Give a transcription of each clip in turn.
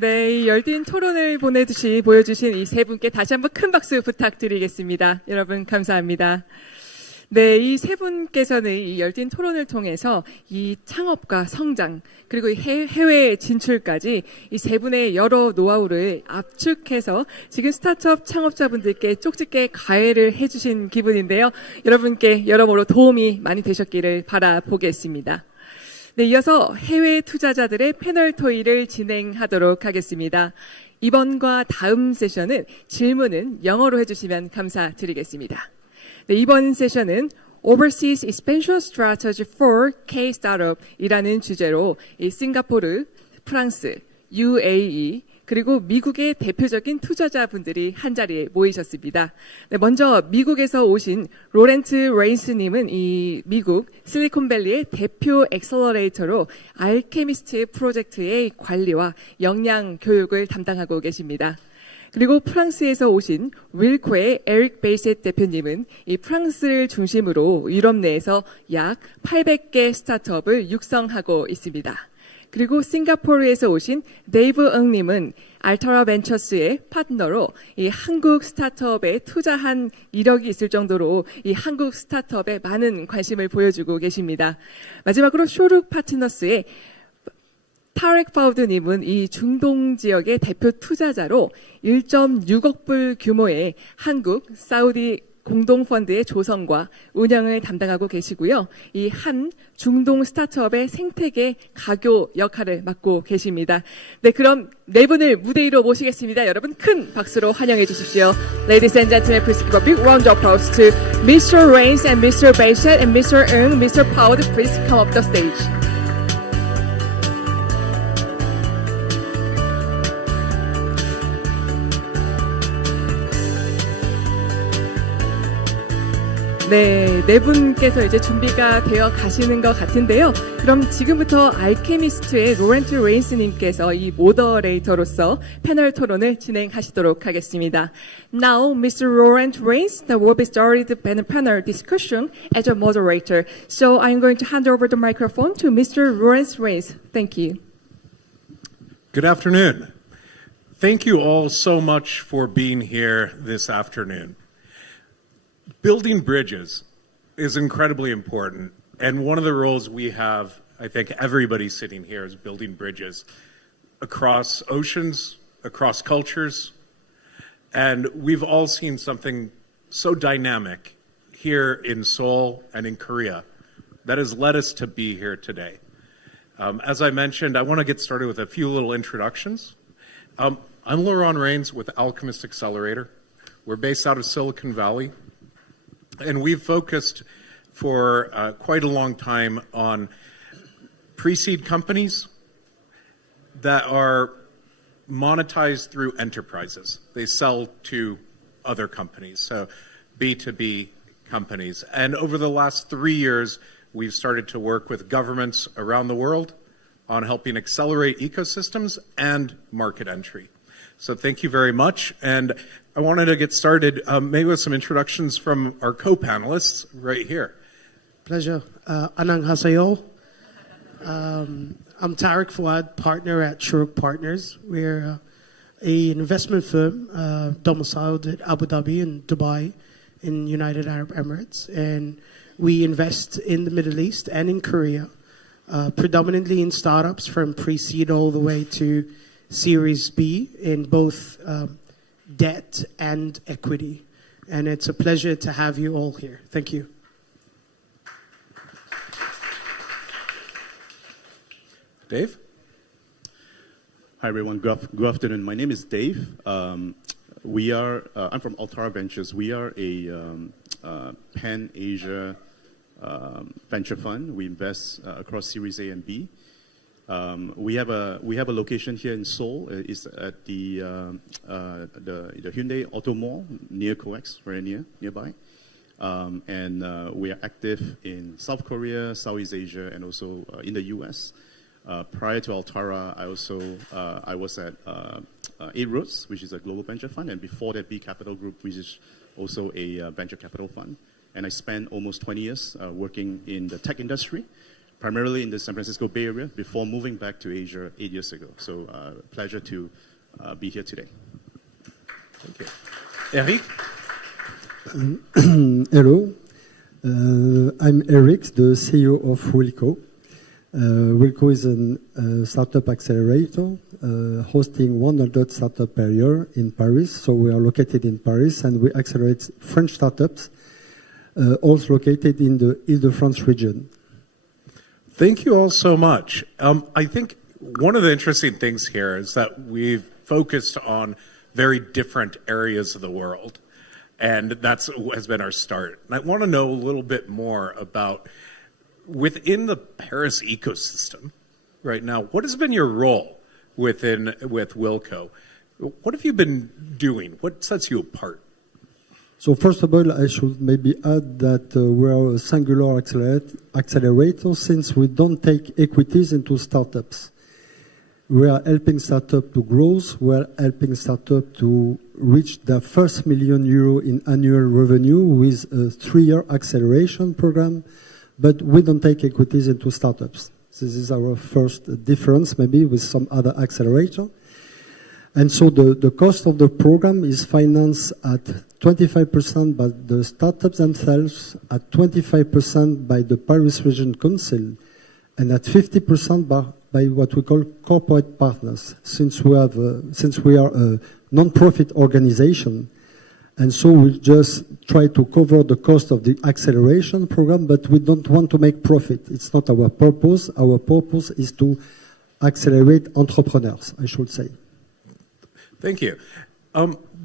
네, 열띤 토론을 보여주신 이 세 분께 다시 한번 큰 박수 부탁드리겠습니다. 여러분 감사합니다. 네, 이 세 분께서는 이 열띤 토론을 통해서 이 창업과 성장, 그리고 해외 진출까지 이 세 분의 여러 노하우를 압축해서 지금 스타트업 창업자분들께 쪽집게 가해를 해주신 기분인데요. 여러분께 여러모로 도움이 많이 되셨기를 바라보겠습니다. 네, 이어서 해외 투자자들의 패널 토의를 진행하도록 하겠습니다. 이번과 다음 세션은 질문은 영어로 해주시면 감사드리겠습니다. 네, 이번 세션은 Overseas Expansion Strategy for K-Startup 이라는 주제로 이 싱가포르, 프랑스, UAE, 그리고 미국의 대표적인 투자자분들이 한자리에 모이셨습니다. 네, 먼저 미국에서 오신 로렌트 레인스님은 이 미국 실리콘밸리의 대표 엑셀러레이터로 알케미스트 프로젝트의 관리와 역량 교육을 담당하고 계십니다. 그리고 프랑스에서 오신 윌코의 에릭 베이셋 대표님은 이 프랑스를 중심으로 유럽 내에서 약 800개 스타트업을 육성하고 있습니다. 그리고 싱가포르에서 오신 데이브 응님은 알타라 벤처스의 파트너로 이 한국 스타트업에 투자한 이력이 있을 정도로 이 한국 스타트업에 많은 관심을 보여주고 계십니다. 마지막으로 쇼룩 파트너스의 타렉 파우드님은 이 중동 지역의 대표 투자자로 1.6억 불 규모의 한국, 사우디 공동펀드의 조성과 운영을 담당하고 계시고요. 이 한 중동 스타트업의 생태계 가교 역할을 맡고 계십니다. 네, 그럼 네 분을 무대 위로 모시겠습니다. 여러분 큰 박수로 환영해 주십시오. Ladies and gentlemen, please give a big round of applause to Mr. Rains and Mr. Baishet and Mr. Ng, Mr. Powell. Please come up the stage. 네, 네 분께서 이제 준비가 되어 가시는 것 같은데요. 그럼 지금부터 알케미스트의 로렌트 레인스님께서 이 모더레이터로서 패널 토론을 진행하시도록 하겠습니다. Now, Mr. Laurent Reins will be starting the panel discussion as a moderator. So I'm going to hand over the microphone to Mr. Laurent Reins. Thank you. Good afternoon. Thank you all so much for being here this afternoon. Building bridges is incredibly important, and one of the roles we have, I think everybody sitting here, is building bridges across oceans, across cultures, and we've all seen something so dynamic here in Seoul and in Korea that has led us to be here today. As I mentioned, I want to get started with a few little introductions. I'm Laurent Reins with Alchemist Accelerator. We're based out of Silicon Valley. And we've focused for quite a long time on pre-seed companies that are monetized through enterprises. They sell to other companies, so B2B companies. And over the last 3 years, we've started to work with governments around the world on helping accelerate ecosystems and market entry. So thank you very much. And I wanted to get started maybe with some introductions from our co-panelists right here. Pleasure. 안녕하세요. I'm Tarek Fouad, partner at Shorooq Partners. We're an investment firm domiciled at Abu Dhabi and Dubai in United Arab Emirates. And we invest in the Middle East and in Korea, predominantly in startups from pre-seed all the way to Series B in both debt and equity. And it's a pleasure to have you all here. Thank you. Dave? Hi, everyone. Good afternoon. My name is Dave. I'm from Altara Ventures. We are a pan-Asia venture fund. We invest across Series A and B. We have a location here in Seoul. It's at the Hyundai Auto Mall near COEX, very nearby. And we are active in South Korea, Southeast Asia, and also in the US. Prior to Altara, I was at 8 Roots, which is a global venture fund, and before that, B Capital Group, which is also a venture capital fund. And I spent almost 20 years working in the tech industry. primarily in the San Francisco Bay Area before moving back to Asia 8 years ago. So pleasure to be here today. Thank you. Eric? Hello, I'm Eric, the CEO of Wilco. Wilco is a startup accelerator hosting 100 startups per year in Paris. So we are located in Paris and we accelerate French startups, also located in the Ile-de-France region. Thank you all so much. I think one of the interesting things here is that we've focused on very different areas of the world, and that's has been our start. And I want to know a little bit more about within the Paris ecosystem right now. What has been your role with Wilco? What have you been doing? What sets you apart? So first of all, I should maybe add that we are a singular accelerator since we don't take equities into startups. We are helping startups to grow. We are helping startups to reach their first €1 million in annual revenue with a 3-year acceleration program, but we don't take equities into startups. This is our first difference maybe with some other accelerator. And so the cost of the program is financed at 25% by the startups themselves, at 25% by the Paris Region Council, and at 50% by what we call corporate partners, since we are a non-profit organization. And so we just try to cover the cost of the acceleration program, but we don't want to make profit. It's not our purpose. Our purpose is to accelerate entrepreneurs, I should say. Thank you.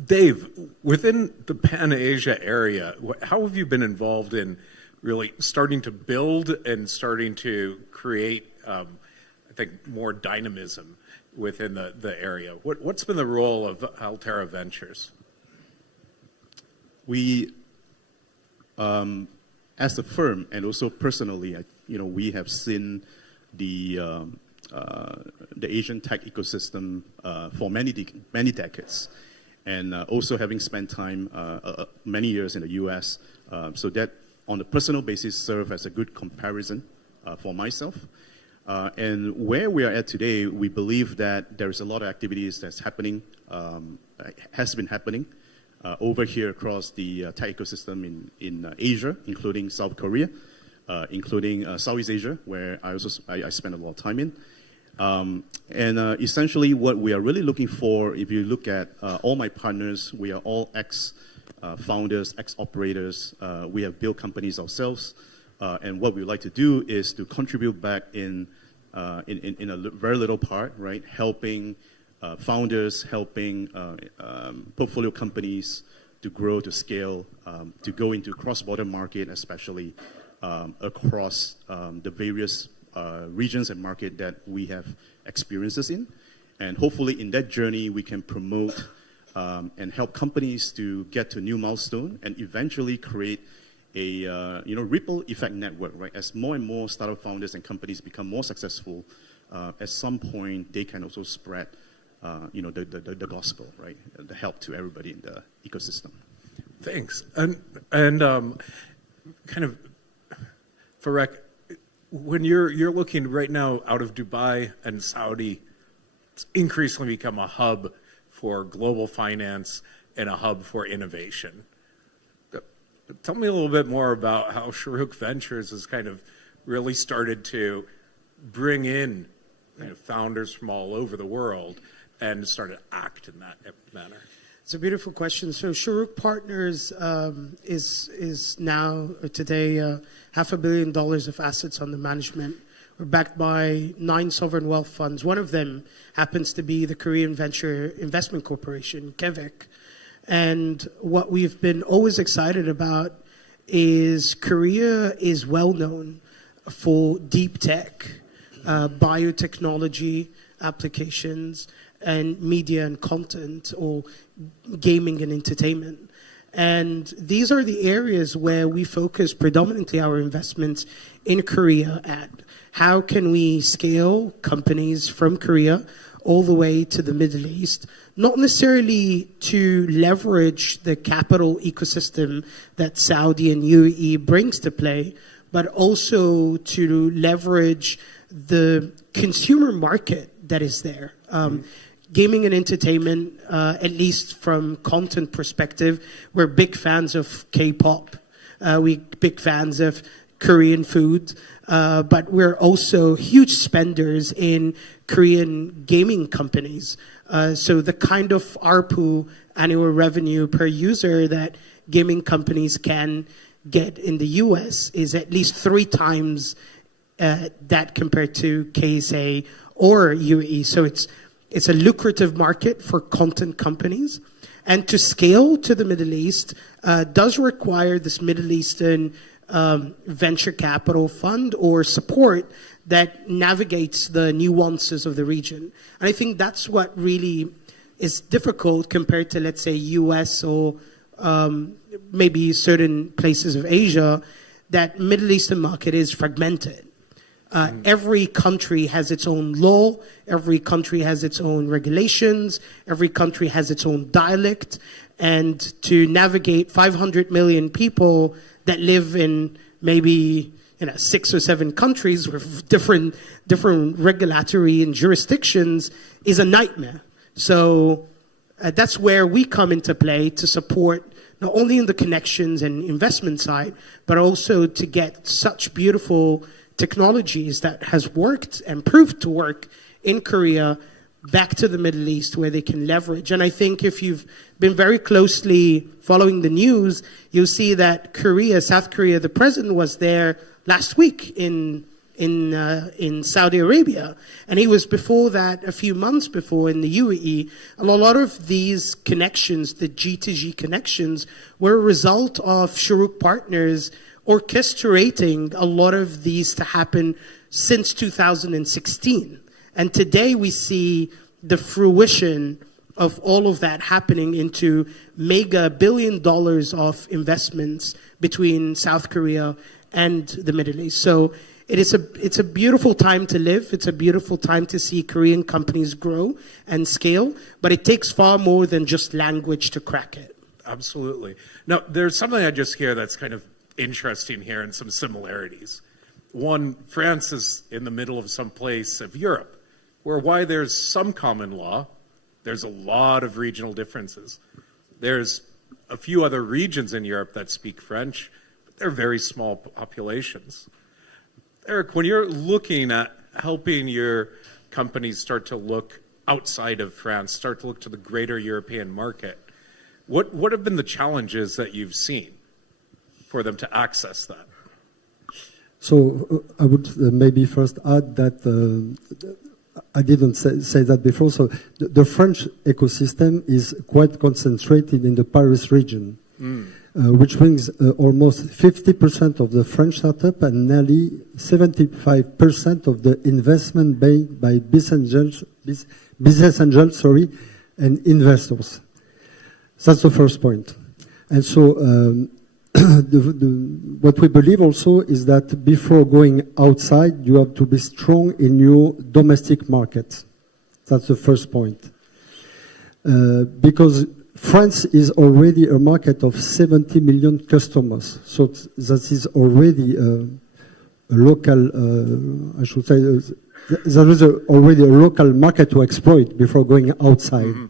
Dave, within the Pan-Asia area, how have you been involved in really starting to build and starting to create, I think, more dynamism within the area? What's been the role of Altera Ventures? We, as a firm, and also personally, we have seen the Asian tech ecosystem for many decades, and also having spent time many years in the U.S., so that on a personal basis serve as a good comparison for myself. And where we are at today, we believe that there is a lot of activities that's happening, has been happening over here across the tech ecosystem in Asia, including South Korea, including Southeast Asia, where I spend a lot of time in. And essentially what we are really looking for, if you look at all my partners, we are all ex-founders, ex-operators. We have built companies ourselves. And what we would like to do is to contribute back in a very little part, right? Helping founders, helping portfolio companies to grow, to scale, to go into cross-border market, especially across the various regions and market that we have experiences in. And hopefully in that journey, we can promote and help companies to get to new milestone and eventually create a ripple effect network, right? As more and more startup founders and companies become more successful, at some point they can also spread the gospel, right? The help to everybody in the ecosystem. Thanks. And kind of, Tarek, when you're looking right now out of Dubai and Saudi, it's increasingly become a hub for global finance and a hub for innovation. Tell me a little bit more about how Shorooq Ventures has kind of really started to bring in founders from all over the world and started to act in that manner. It's a beautiful question. So Shorooq Partners is now today $500 million of assets under management. We're backed by 9 sovereign wealth funds. One of them happens to be the Korean Venture Investment Corporation, KEVIC. And what we've been always excited about is Korea is well known for deep tech, biotechnology applications, and media and content, or gaming and entertainment. And these are the areas where we focus predominantly our investments in Korea at. How can we scale companies from Korea all the way to the Middle East? Not necessarily to leverage the capital ecosystem that Saudi and UAE brings to play, but also to leverage the consumer market that is there. Gaming and entertainment, at least from content perspective, we're big fans of K-pop. We're big fans of Korean food, but we're also huge spenders in Korean gaming companies. So the kind of ARPU, annual revenue per user, that gaming companies can get in the US is at least 3 times that compared to KSA or UAE. So it's a lucrative market for content companies. And to scale to the Middle East does require this Middle Eastern venture capital fund or support that navigates the nuances of the region. And I think that's what really is difficult compared to, let's say, US or maybe certain places of Asia, that Middle Eastern market is fragmented. Every country has its own law, every country has its own regulations, every country has its own dialect, and to navigate 500 million people that live in maybe 6 or 7 countries with different regulatory and jurisdictions is a nightmare. So that's where we come into play to support not only in the connections and investment side, but also to get such beautiful technologies that has worked and proved to work in Korea back to the Middle East where they can leverage. And I think if you've been very closely following the news, you'll see that South Korea, the president was there last week in Saudi Arabia. And he was before that, a few months before, in the UAE. And a lot of these connections, the G2G connections, were a result of Shorooq Partners orchestrating a lot of these to happen since 2016. And today we see the fruition of all of that happening into mega $1 billion of investments between South Korea and the Middle East. So it's a beautiful time to live. It's a beautiful time to see Korean companies grow and scale, but it takes far more than just language to crack it. Absolutely. Now, there's something I just hear that's kind of interesting here and some similarities. One, France is in the middle of some place of Europe, where while there's some common law, there's a lot of regional differences. There's a few other regions in Europe that speak French, but they're very small populations. Eric, when you're looking at helping your companies start to look outside of France, start to look to the greater European market, what have been the challenges that you've seen for them to access that? So I would maybe first add that I didn't say that before. So the French ecosystem is quite concentrated in the Paris region, which brings almost 50% of the French startup and nearly 75% of the investment made by business angels, and investors. That's the first point. And so what we believe also is that before going outside, you have to be strong in your domestic market. That's the first point. Because France is already a market of 70 million customers. So that is already a local, I should say, there is already a local market to exploit before going outside. Mm-hmm.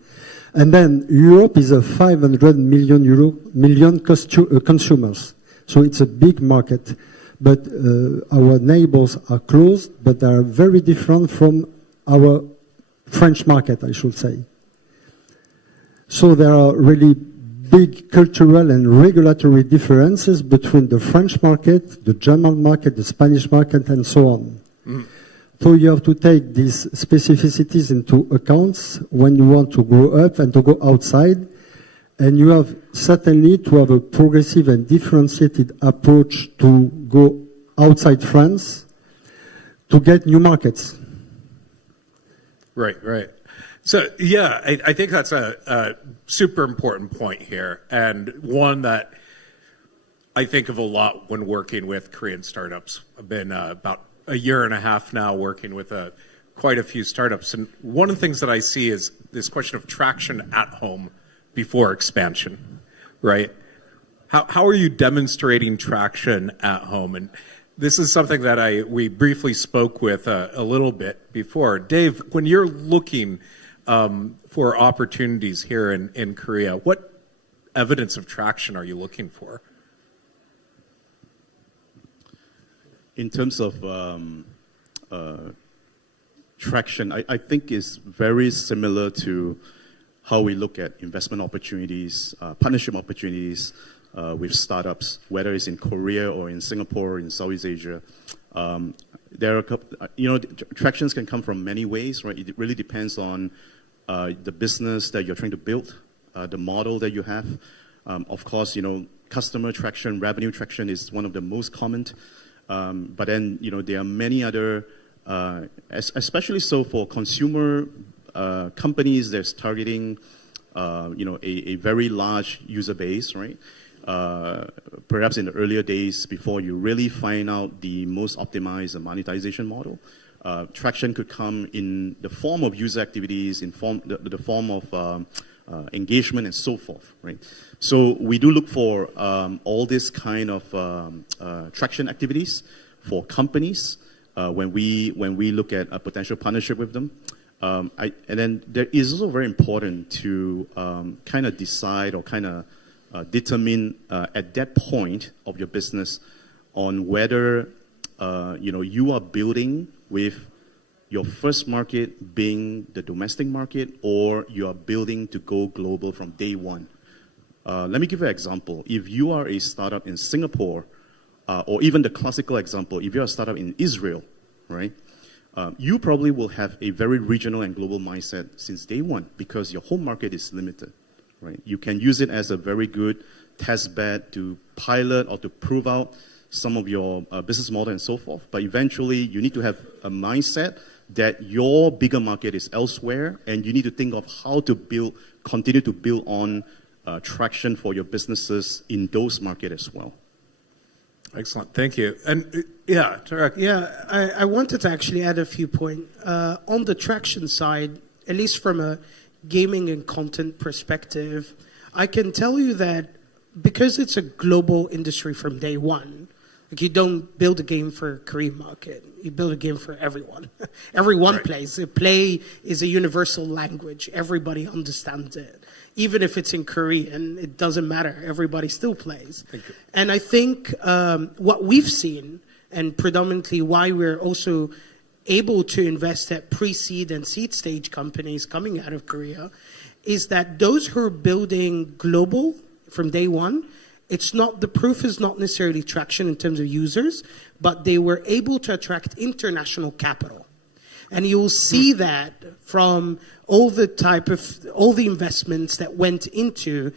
And then Europe is a 500 million consumers. So it's a big market. But our neighbors are close, but they are very different from our French market, I should say. So there are really big cultural and regulatory differences between the French market, the German market, the Spanish market, and so on. Mm. So you have to take these specificities into account when you want to grow up and to go outside. And you have certainly to have a progressive and differentiated approach to go outside France to get new markets. Right, right. So, yeah, I think that's a super important point here, and one that I think of a lot when working with Korean startups. I've been about a year and a half now working with quite a few startups, and one of the things that I see is this question of traction at home before expansion, right? How are you demonstrating traction at home? And this is something that we briefly spoke with a little bit before. Dave, when you're looking for opportunities here in Korea, what evidence of traction are you looking for? In terms of traction, I think is very similar to how we look at investment opportunities, partnership opportunities with startups, whether it's in Korea or in Singapore or in Southeast Asia. There are a couple, tractions can come from many ways, right? It really depends on the business that you're trying to build, the model that you have. Of course, customer traction, revenue traction is one of the most common. But then, there are many other, especially so for consumer companies that's targeting, a very large user base, right? Perhaps in the earlier days before you really find out the most optimized monetization model. Traction could come in the form of user activities, in the form of engagement and so forth, right? So we do look for all this kind of traction activities for companies when we look at a potential partnership with them. And then there is also very important to kind of decide or kind of determine at that point of your business on whether you are building with your first market being the domestic market, or you are building to go global from day one. Let me give you an example. If you are a startup in Singapore, or even the classical example, if you're a startup in Israel, right? You probably will have a very regional and global mindset since day one because your home market is limited, right? You can use it as a very good test bed to pilot or to prove out some of your business model and so forth. But eventually, you need to have a mindset that your bigger market is elsewhere, and you need to think of how to continue to build on traction for your businesses in those markets as well. Excellent, thank you. And yeah, Tarek. Yeah, I wanted to actually add a few points. On the traction side, at least from a gaming and content perspective, I can tell you that because it's a global industry from day one, like you don't build a game for a Korean market, you build a game for everyone. Everyone Right. plays. Play is a universal language. Everybody understands it. Even if it's in Korean, it doesn't matter. Everybody still plays. And I think what we've seen, and predominantly why we're also able to invest at pre-seed and seed stage companies coming out of Korea, is that those who are building global from day one, the proof is not necessarily traction in terms of users, but they were able to attract international capital. And you'll see that from all the investments that went into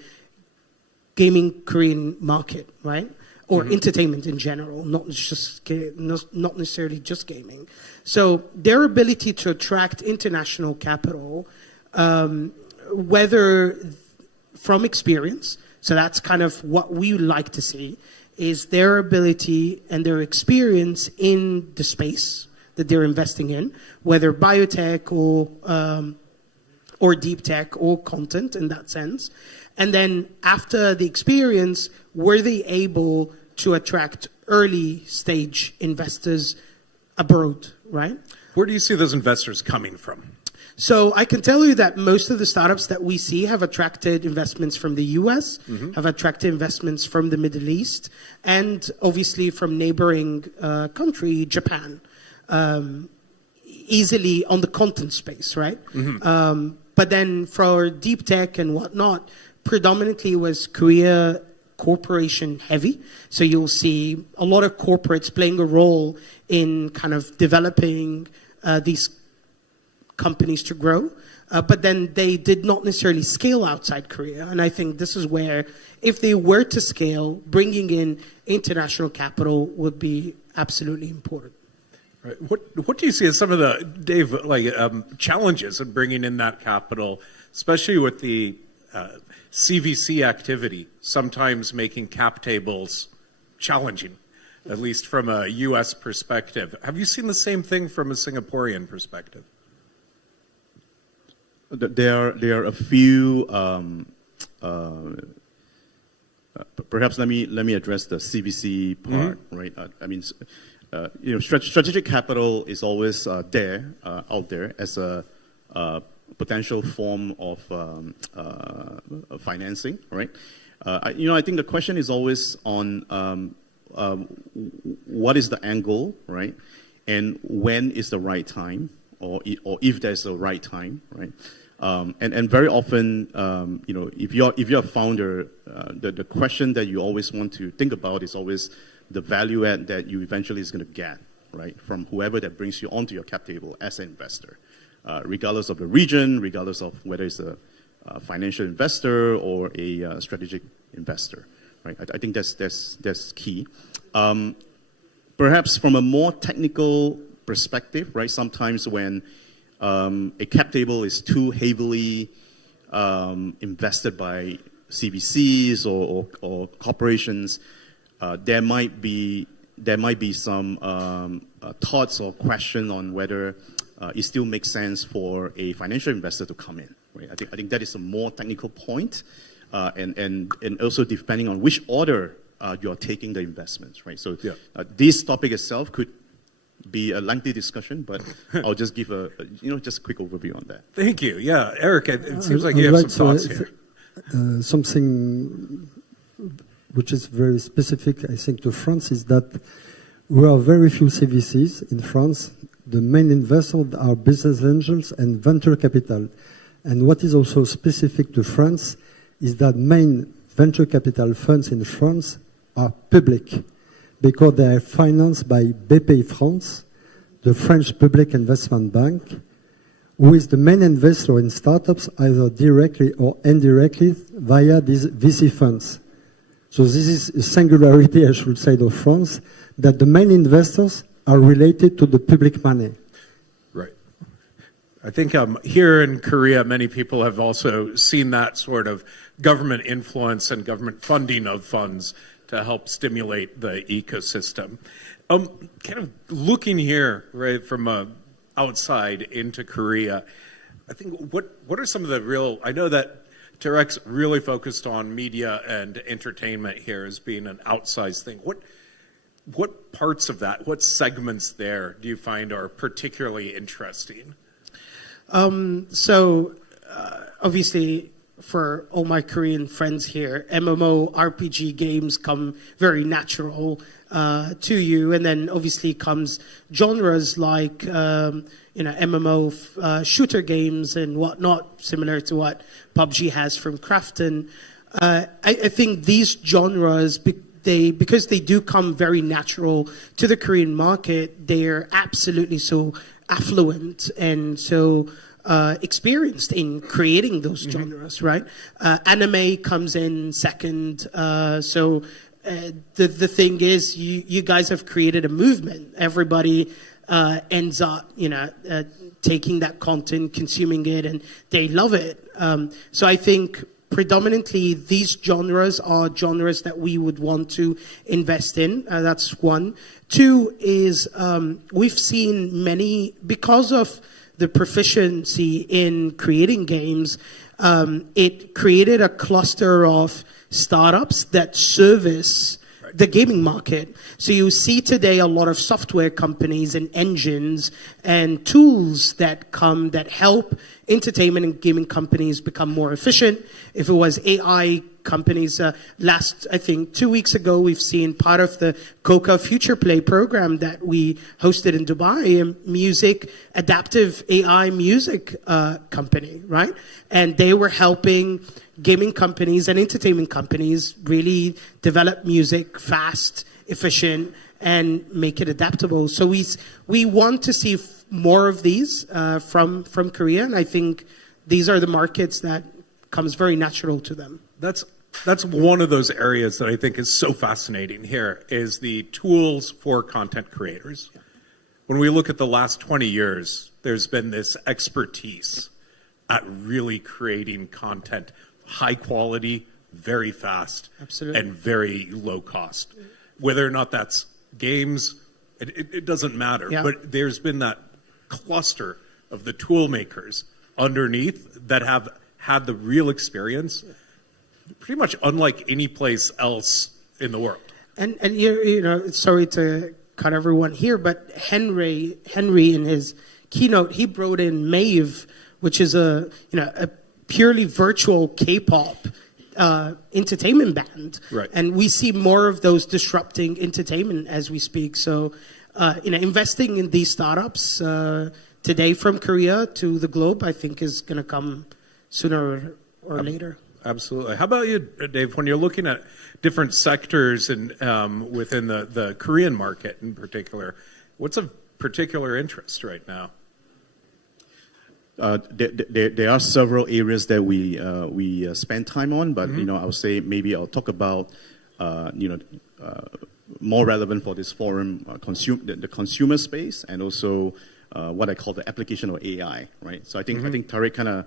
gaming Korean market, right? Or entertainment in general, not necessarily just gaming. So their ability to attract international capital, whether from experience, so that's kind of what we like to see, is their ability and their experience in the space that they're investing in, whether biotech or deep tech or content in that sense. And then after the experience, were they able to attract early stage investors abroad, right? Where do you see those investors coming from? So I can tell you that most of the startups that we see have attracted investments from the US, have attracted investments from the Middle East, and obviously from neighboring country, Japan. Easily on the content space, right? But then for deep tech and whatnot, predominantly was Korea corporation heavy. So you'll see a lot of corporates playing a role in kind of developing these companies to grow. But then they did not necessarily scale outside Korea. And I think this is where, if they were to scale, bringing in international capital would be absolutely important. Right. What do you see as some of the, Dave, challenges of bringing in that capital, especially with the CVC activity, sometimes making cap tables challenging, at least from a U.S. perspective? Have you seen the same thing from a Singaporean perspective? There are a few perhaps let me address the CVC part, right? I mean, strategic capital is always out there as a potential form of financing, right? I think the question is always on what is the angle, right? And when is the right time, or if there's a right time, right? And very often, if you're a founder, the question that you always want to think about is always the value add that you eventually is going to get, right, from whoever that brings you onto your cap table as an investor, regardless of the region, regardless of whether it's a financial investor or a strategic investor, right? I think that's key. Perhaps from a more technical perspective, right? Sometimes when a cap table is too heavily invested by CVCs or corporations, there might be some thoughts or question on whether it still makes sense for a financial investor to come in. Right? I think that is a more technical point, and also depending on which order you are taking the investments. Right. So this topic itself could be a lengthy discussion, but I'll just give just a quick overview on that. Thank you. Yeah, Eric, it seems like you have some thoughts here. Something which is very specific, I think, to France is that we are very few CVCs in France. The main investors are business angels and venture capital. And what is also specific to France is that main venture capital funds in France are public, because they are financed by Bpifrance, the French Public Investment Bank, who is the main investor in startups either directly or indirectly via these VC funds. So this is a singularity, I should say, of France, that the main investors are related to the public money. Right. I think here in Korea, many people have also seen that sort of government influence and government funding of funds to help stimulate the ecosystem. Kind of looking here, right, from outside into Korea, I think what are some of the real, I know that Tarek's really focused on media and entertainment here as being an outsized thing. What parts of that, what segments there do you find are particularly interesting? Obviously, for all my Korean friends here, MMO RPG games come very natural to you, and then obviously comes genres like MMO shooter games and whatnot, similar to what PUBG has from Krafton. I think these genres, because they do come very natural to the Korean market, they're absolutely so affluent and so experienced in creating those genres, right? Anime comes in second. The thing is, you guys have created a movement. Everybody ends up, taking that content, consuming it, and they love it. So I think predominantly these genres are genres that we would want to invest in. That's one. Two is we've seen many, because of the proficiency in creating games, it created a cluster of startups that service the gaming market. So you see today a lot of software companies and engines and tools that help entertainment and gaming companies become more efficient. If it was AI companies, I think 2 weeks ago, we've seen part of the Coca Future Play program that we hosted in Dubai, a adaptive AI music company, right? And they were helping gaming companies and entertainment companies really develop music fast, efficient, and make it adaptable. So we want to see more of these from Korea, and I think these are the markets that comes very natural to them. That's one of those areas that I think is so fascinating here, is the tools for content creators. Yeah. When we look at the last 20 years, there's been this expertise at really creating content, high quality, very fast, absolutely, and very low cost. Whether or not that's games, it doesn't matter. Yeah. But there's been that cluster of the tool makers underneath that have had the real experience pretty much unlike any place else in the world. And you know, sorry to cut everyone here, but Henry in his keynote, he brought in Mave, which is a purely virtual K-pop entertainment band. Right. And we see more of those disrupting entertainment as we speak. So, investing in these startups today from Korea to the globe, I think is going to come sooner or later. Absolutely. How about you, Dave? When you're looking at different sectors and within the Korean market in particular, what's of particular interest right now? There are several areas that we spend time on, but I would say maybe I'll talk about more relevant for this forum, the consumer space, and also what I call the application of AI. Right. So I think Tarek kind of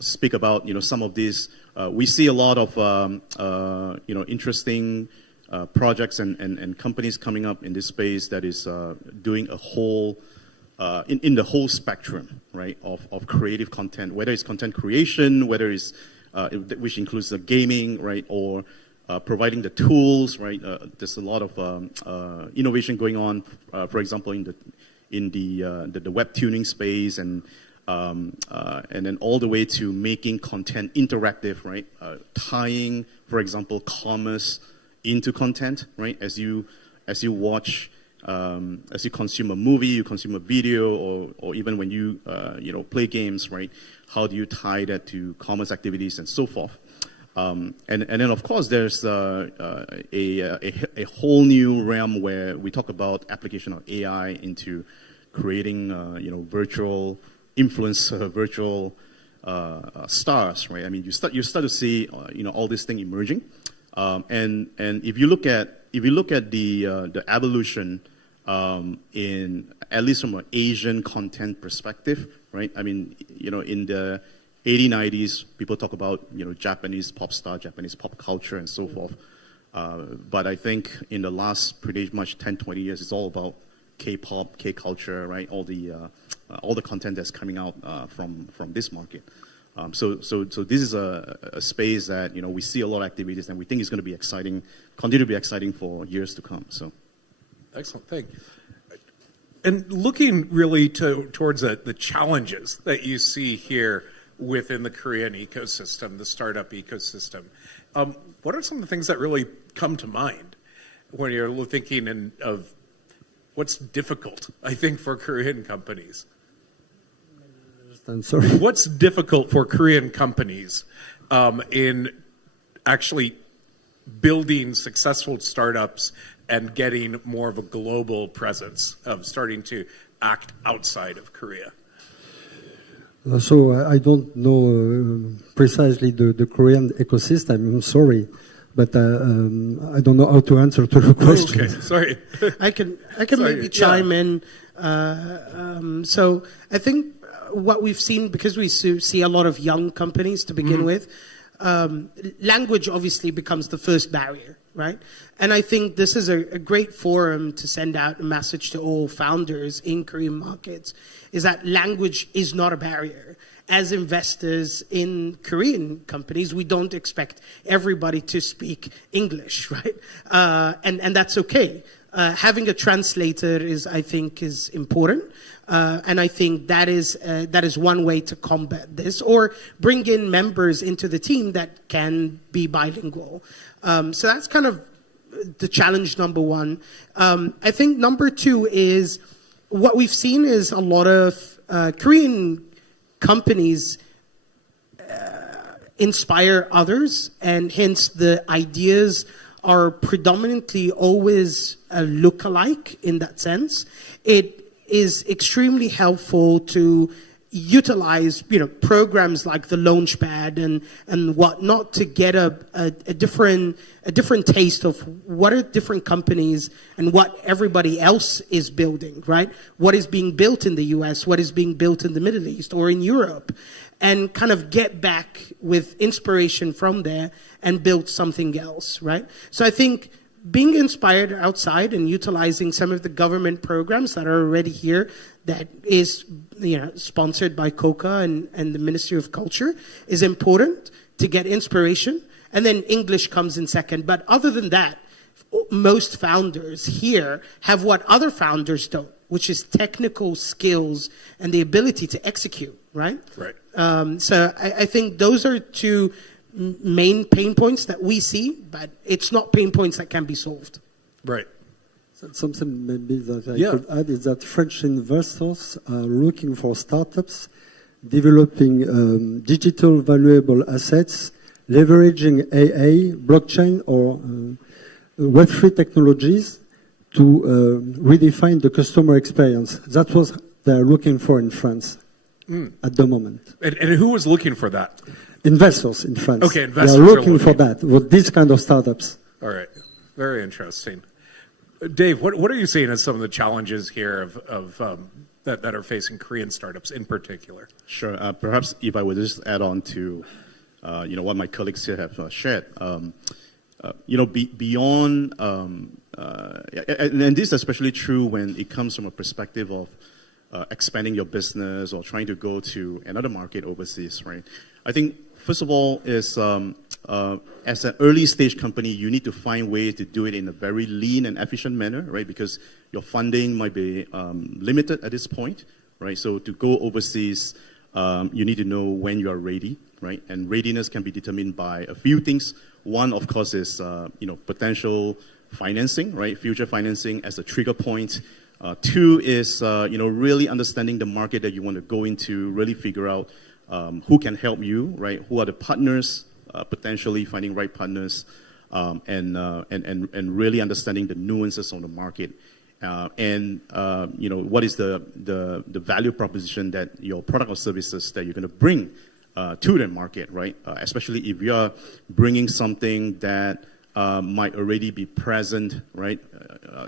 speak about some of these. We see a lot of interesting projects and companies coming up in this space that is doing a whole. In the whole spectrum, right, of creative content, whether it's content creation, whether it's which includes the gaming, right, or providing the tools, right. There's a lot of innovation going on, for example, in the web tuning space, and then all the way to making content interactive, right, tying, for example, commerce into content, right, as you watch. As you consume a movie, you consume a video, or even when you play games, right? How do you tie that to commerce activities and so forth? And then of course there's a whole new realm where we talk about application of AI into creating virtual influencer, virtual stars, right? I mean you start to see all this thing emerging, and if you look at the evolution. In at least from an Asian content perspective, right? I mean, in the 80s, 90s, people talk about Japanese pop star, Japanese pop culture, and so forth. But I think in the last pretty much 10, 20 years, it's all about K-pop, K-culture, right? All the content that's coming out from this market. So this is a space that we see a lot of activities, and we think it's going to be exciting, continue to be exciting for years to come. So. Excellent thing. And looking really towards the challenges that you see here within the Korean ecosystem, the startup ecosystem, what are some of the things that really come to mind when you're thinking of what's difficult, I think, for Korean companies? I'm sorry. What's difficult for Korean companies in actually building successful startups and getting more of a global presence, of starting to act outside of Korea? So I don't know precisely the Korean ecosystem. I'm sorry, but I don't know how to answer to the question. Okay, sorry. I can Sorry, maybe chime in. So I think what we've seen, because we see a lot of young companies to begin with, language obviously becomes the first barrier, right? And I think this is a great forum to send out a message to all founders in Korean markets, is that language is not a barrier. As investors in Korean companies, we don't expect everybody to speak English, right? And that's okay. Having a translator I think is important. And I think that is one way to combat this, or bring in members into the team that can be bilingual. So that's kind of the challenge number one. I think number two is what we've seen is a lot of Korean companies inspire others, and hence the ideas are predominantly always look-alike in that sense. It is extremely helpful to utilize programs like the Launchpad and whatnot to get a different taste of what are different companies and what everybody else is building, right? What is being built in the US, what is being built in the Middle East or in Europe, and kind of get back with inspiration from there and build something else, right? So I think being inspired outside and utilizing some of the government programs that are already here that is sponsored by COCA and the Ministry of Culture is important to get inspiration. And then English comes in second. But other than that, most founders here have what other founders don't, which is technical skills and the ability to execute, right? Right. So I think those are two main pain points that we see, but it's not pain points that can be solved. Right. Something maybe that I Yeah. could add is that French investors are looking for startups developing digital valuable assets, leveraging AA, blockchain, or Web3 technologies to redefine the customer experience. That's what they're looking for in France at the moment. And who was looking for that? Investors in France. Okay, investors they are are looking for looking. that, with these kind of startups. All right. Very interesting. Dave, what are you seeing as some of the challenges here that are facing Korean startups in particular? Sure. Perhaps if I would just add on to, what my colleagues here have shared. Beyond, and this is especially true when it comes from a perspective of expanding your business or trying to go to another market overseas, right? I think, first of all, is as an early stage company, you need to find ways to do it in a very lean and efficient manner, right? Because your funding might be limited at this point, right? So to go overseas, you need to know when you are ready, right? And readiness can be determined by a few things. One, of course, is potential financing, right? Future financing as a trigger point. Two is really understanding the market that you want to go into, really figure out who can help you, right? Who are the partners, potentially finding right partners, and really understanding the nuances on the market. What is the value proposition that your product or services that you're going to bring to the market, right? Especially if you're bringing something that might already be present, right?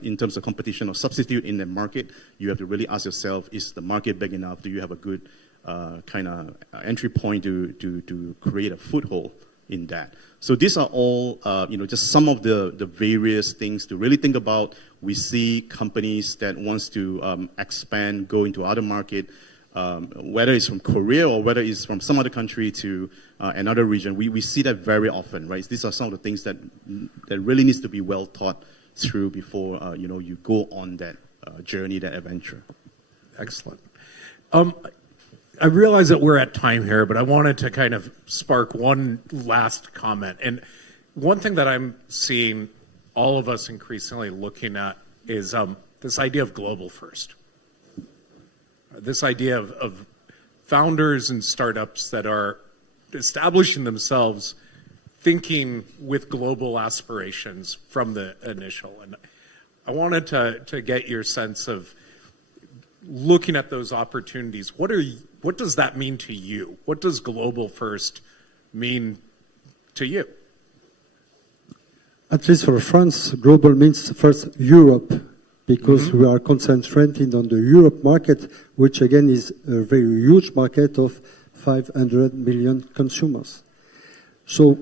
In terms of competition or substitute in the market, you have to really ask yourself, is the market big enough? Do you have a good kind of entry point to create a foothold in that? So these are all, just some of the various things to really think about. We see companies that wants to expand, go into other market, whether it's from Korea or whether it's from some other country to another region. We see that very often, right? These are some of the things that really needs to be well thought through before, you go on that journey, that adventure. Excellent. I realize that we're at time here, but I wanted to kind of spark one last comment. And one thing that I'm seeing all of us increasingly looking at is this idea of global first. This idea of founders and startups that are establishing themselves thinking with global aspirations from the initial. And I wanted to get your sense of looking at those opportunities. What does that mean to you? What does global first mean to you? At least for France, global means first Europe, because we are concentrating on the Europe market, which again is a very huge market of 500 million consumers. So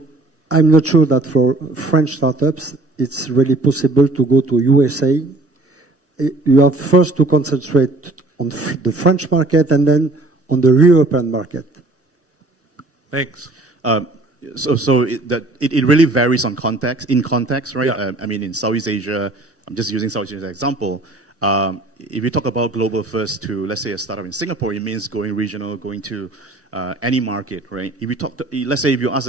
I'm not sure that for French startups, it's really possible to go to USA. You have first to concentrate on the French market and then on the European market. Thanks. It really varies on context, right? Yeah. In Southeast Asia, I'm just using Southeast Asia as an example. If you talk about global first to, let's say, a startup in Singapore, it means going regional, going to any market, right? If you let's say if you ask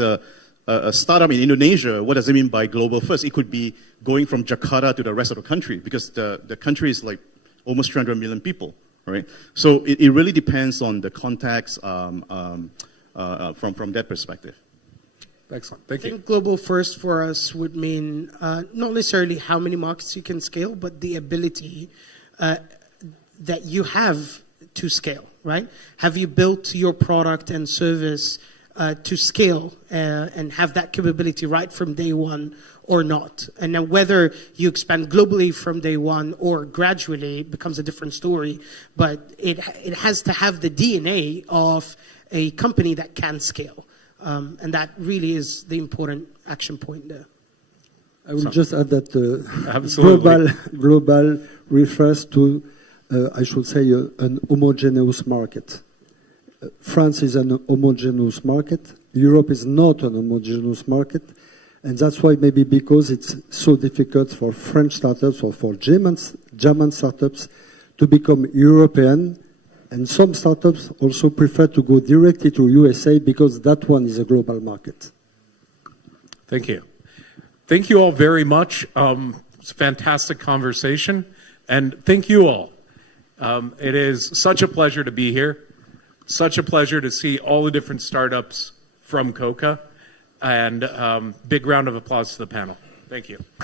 a startup in Indonesia, what does it mean by global first? It could be going from Jakarta to the rest of the country, because the country is like almost 300 million people, right? So it really depends on the context from that perspective. Excellent. Thank I you. think global first for us would mean not necessarily how many markets you can scale, but the ability that you have to scale, right? Have you built your product and service to scale and have that capability right from day one or not? And now whether you expand globally from day one or gradually becomes a different story, but it has to have the DNA of a company that can scale. And that really is the important action point there. I will just add that Absolutely. global refers to, I should say, an homogeneous market. France is an homogeneous market. Europe is not an homogeneous market. And that's why maybe because it's so difficult for French startups or for German startups to become European. And some startups also prefer to go directly to USA because that one is a global market. Thank you. Thank you all very much. It's a fantastic conversation. And thank you all. It is such a pleasure to be here. Such a pleasure to see all the different startups from Coca. And big round of applause to the panel. Thank you.